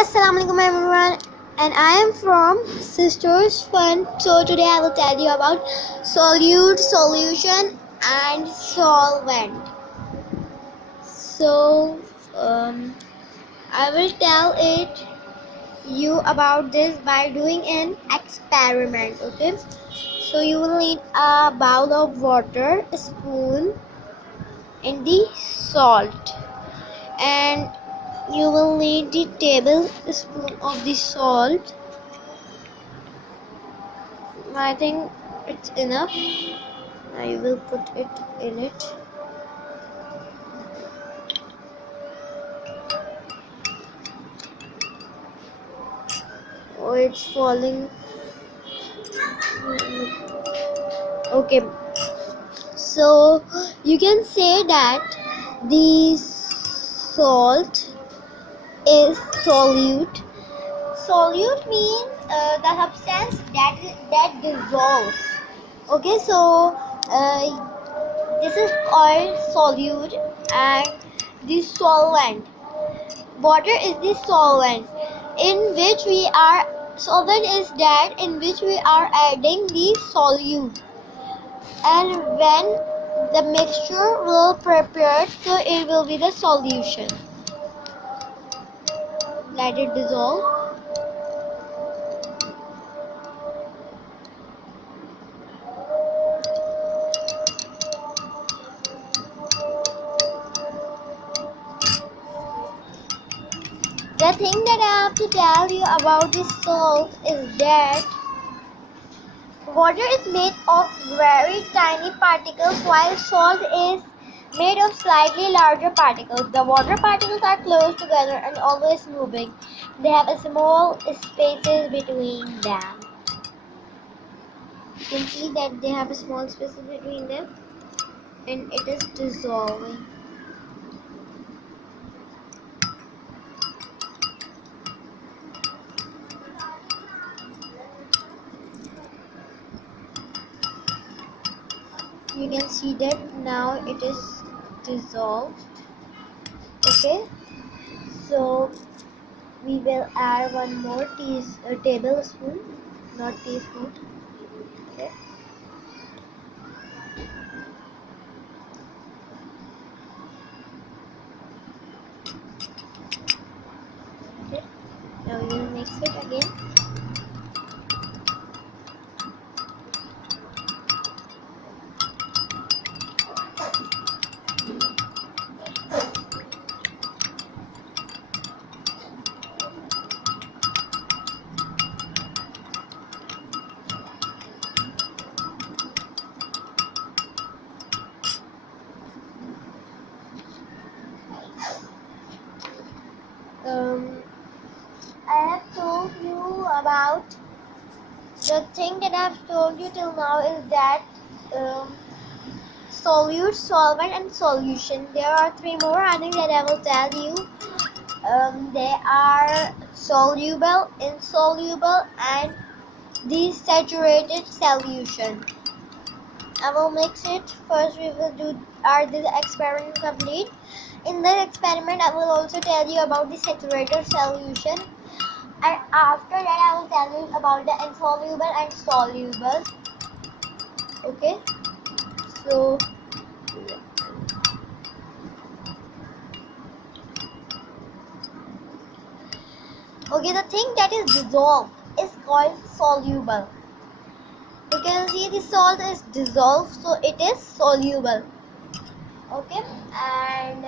Assalamu alaikum everyone, and I am from Sisters Fun. So today I will tell you about solute, solution, and solvent. So I will tell it you about this by doing an experiment. Okay, so you will need a bowl of water, a spoon, and the salt, and you will need the tablespoon of the salt. I think it's enough. I will put it in it. Oh, it's falling. Okay, so you can say that the salt is solute. Solute means the substance that dissolves. Okay, so this is called solute, and the solvent. Water is the solvent solvent is that in which we are adding the solute, and when the mixture will prepare, so it will be the solution. Let it dissolve. The thing that I have to tell you about this salt is that water is made of very tiny particles, while salt is made of slightly larger particles. The water particles are close together and always moving. They have a small spaces between them. You can see that they have a small spaces between them, and it is dissolving. You can see that now it is dissolved. Okay, so we will add one more tablespoon, not teaspoon. Okay, okay. Now we will mix it again. I have told you about the thing that I have told you till now is that solute, solvent, and solution. There are three more I think that I will tell you. They are soluble, insoluble, and desaturated solution. I will mix it. First, we will do this experiment complete. In the experiment, I will also tell you about the saturated solution, and after that, I will tell you about the insoluble and soluble. Okay, so the thing that is dissolved is called soluble. You can see the salt is dissolved, so it is soluble. Okay, and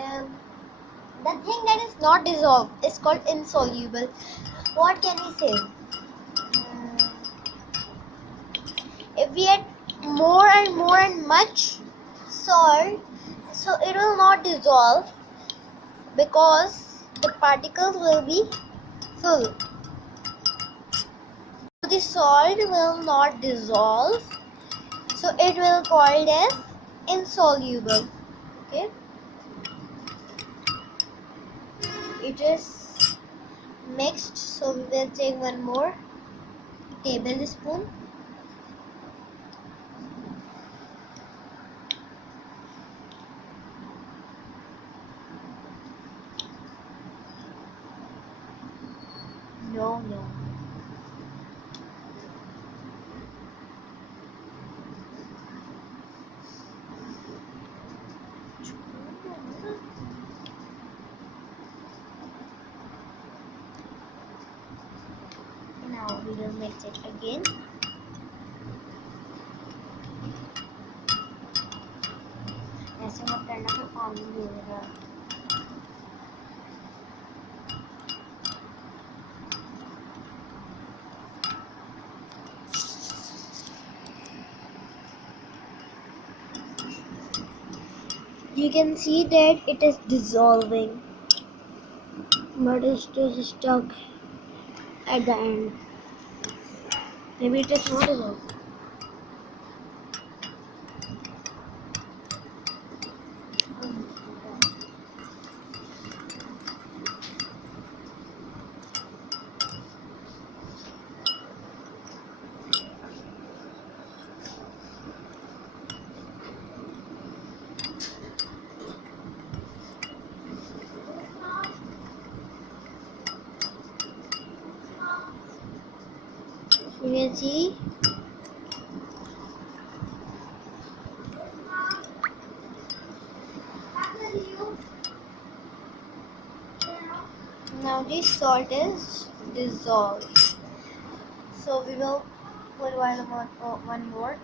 the thing that is not dissolved is called insoluble. What can we say? If we add more and more and much salt, so it will not dissolve because the particles will be full. The salt will not dissolve, so it will called as insoluble. Okay, it is mixed, so we will take one more tablespoon. No, no. Now we will mix it again. ऐसे मत करना फिर पानी नहीं होगा. You can see that it is dissolving, but it's just stuck at the end. Maybe it is not dissolved. You can see now this salt is dissolved. So we will put one more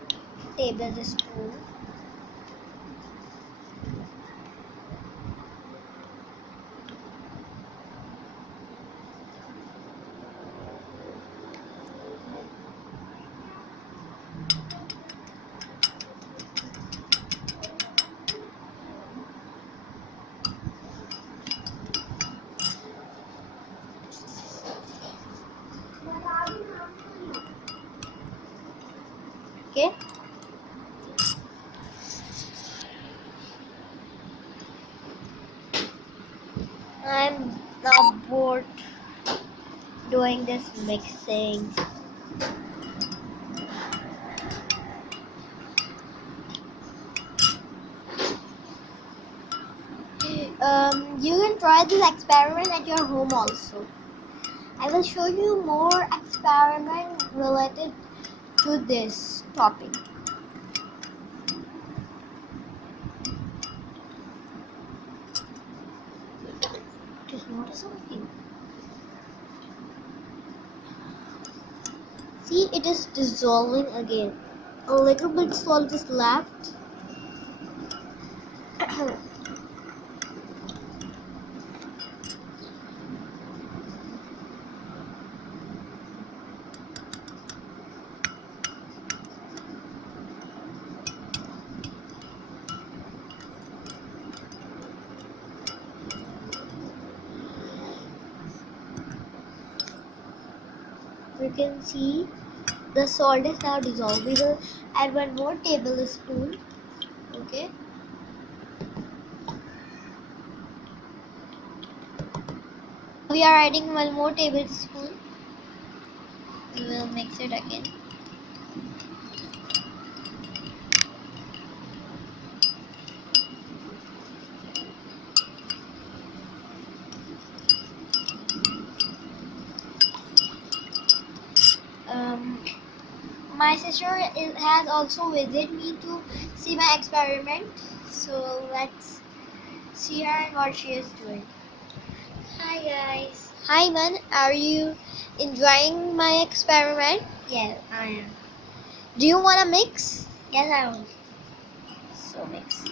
tablespoon. Okay. I'm now bored doing this mixing. You can try this experiment at your home also. I will show you more experiment related to this topic. It is not something. See, it is dissolving again. A little bit salt is left. You can see the salt is now dissolved. We will add one more tablespoon. Okay. We are adding one more tablespoon. We will mix it again. My sister has also visited me to see my experiment. So let's see her and what she is doing. Hi guys. Hi man, are you enjoying my experiment? Yes, I am. Do you want to mix? Yes, I will. So mix.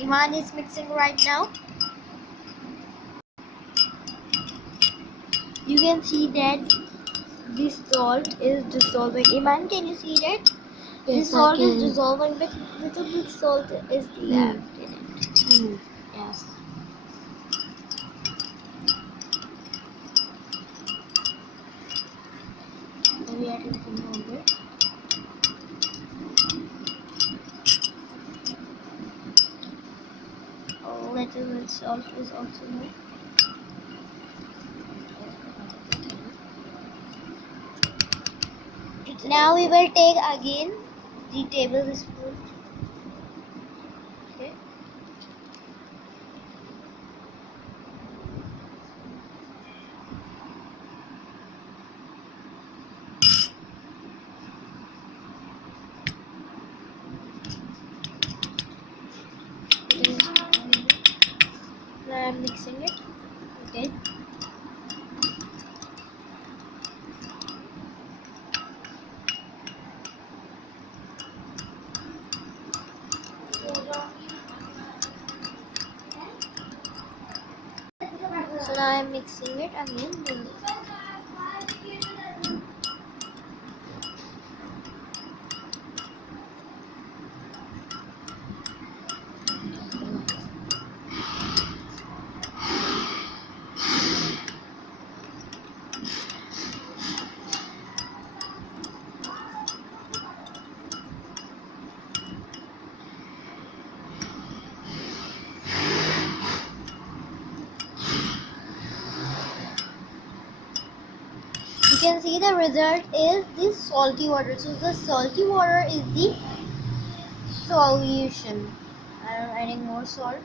Iman is mixing right now. You can see that this salt is dissolving. Iman, can you see that? Yes, This salt I is can. dissolving, but little bit salt is left in it. Yes. We are taking over. A little bit salt is also there. Now we will take again the tablespoon. Okay. So now I'm mixing it again. You can see the result is this salty water. So the salty water is the solution. I am adding more salt.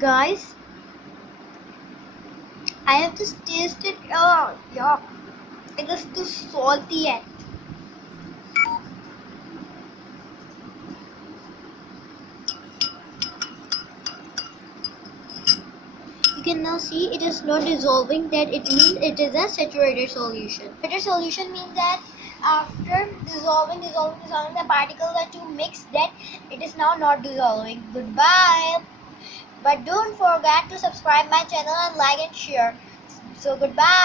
Guys, I have just tasted. Oh, yuck! It is too salty yet. You can now see it is not dissolving. That it means it is a saturated solution. Saturated solution means that after dissolving, the particles are too mixed. That it is now not dissolving. Goodbye. But don't forget to subscribe my channel and like and share. So goodbye.